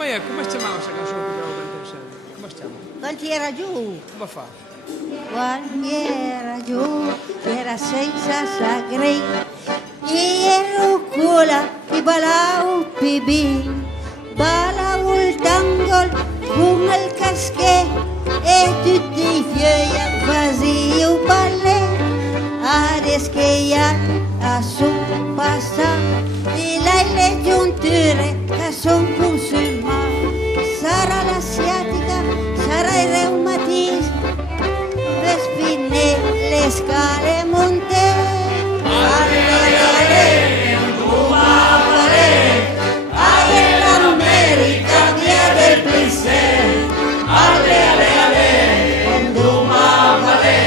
Com'è, come si chiamava questa canzone che abbiamo cantato sempre? Come si chiama? Quanti era giù? Come fa? Quanti era giù, era senza sagri, e ero cola, che balau pibi, balau il tangol, con il casche, e tutti i fioi faziam ballet, adesso che ja a son passa, di là le giunture che son consumate, sarà l'asiatica, sarà il reumatismo, per spinare le scale monte. Ale, ale, Duma vale, ale l'America via del Plissé. Ale, ale, Duma vale,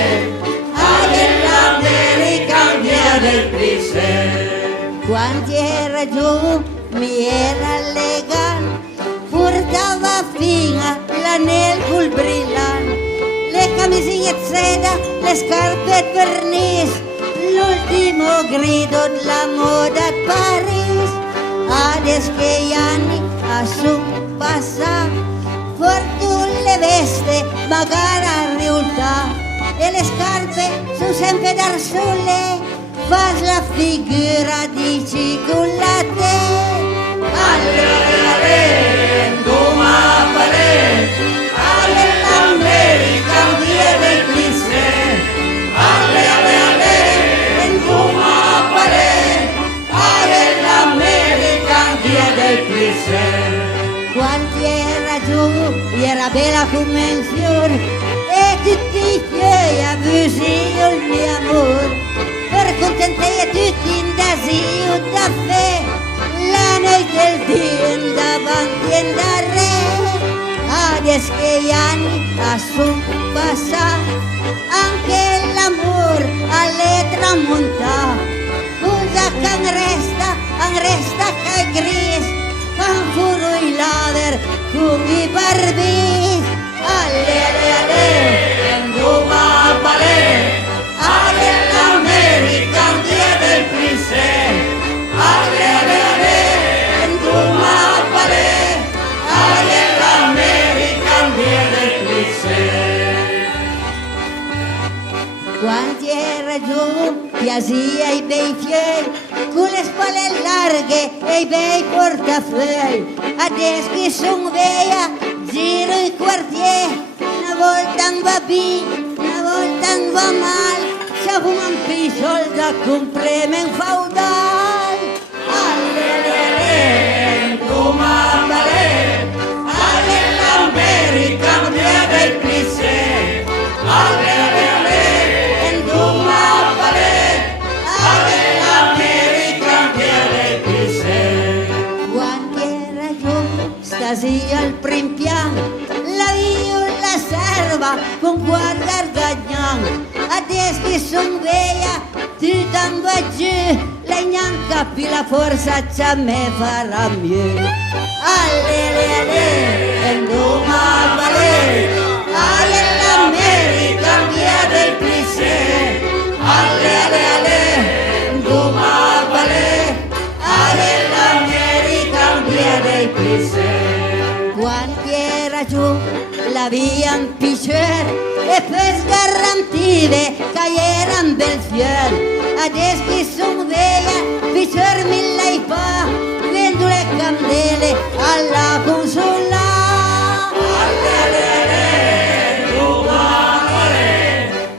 ale l'America via del Plissé. Quanti era giù, mi era legato, portava fino l'anel col brillante, le camisine seda, le scarpe vernis, l'ultimo grido della moda a Paris. Adesso che gli anni sono passati, porto le veste magari a realtà, e le scarpe sono sempre da sole, fas la figura di cicolate. Ale, ale, Duma vale, ale l'America via del Plissé. Ale, ale, ale, Duma vale, ale l'America via del Plissé. Quanti era giù, era bella convenzione, e tutti i fioi avvisio il mio amore, per contentare tutti in dasio da fe, la notte del Dio davanti e da re. Adesso che gli anni sono passati, anche l'amore alle tramontate, cosa che resta che gris, can furo i laver con i barbis. Ale, ale, ale, Duma vale, ale l'America via del Plissé. Ale, ale, ale, Duma vale, ale l'America via del Plissé. Quanti era giù, piacia i bei fioi, con le spalle larghe e i bei portafeuille. Adesso che son vecchia, giro i quartieri, una volta va bene, una volta va male, se un pisol da comprare un feudal. Ale, ale, ale, Duma vale, ale l'America via del Plissé. Ale, ale, ale, Duma vale, ale l'America via del Plissé. Quanti era giù, stasera al prim piano, la io la serva con guardar gagnan. Adesso che son vecchia, tu t'en vas giù, lei neanche più la forza c'ha me farà mieux. Ale, ale, ale, Duma vale, ale l'America via del Plissé. Ale, ale, ale, Duma vale, ale l'America via del Plissé. Quanti era giù, la via un piccer, e per garantire che era un bel fior. Adesso che son vecchia, piccer mi lei fa, vendo le candele alla consola. Ale, ale, ale, Duma vale,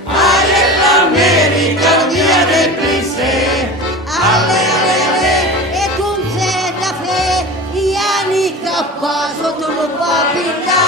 ale l'America via del Plissé. Ale, ale, ale, e con sé da fe, gli anni che passo tu lo puoi pintare.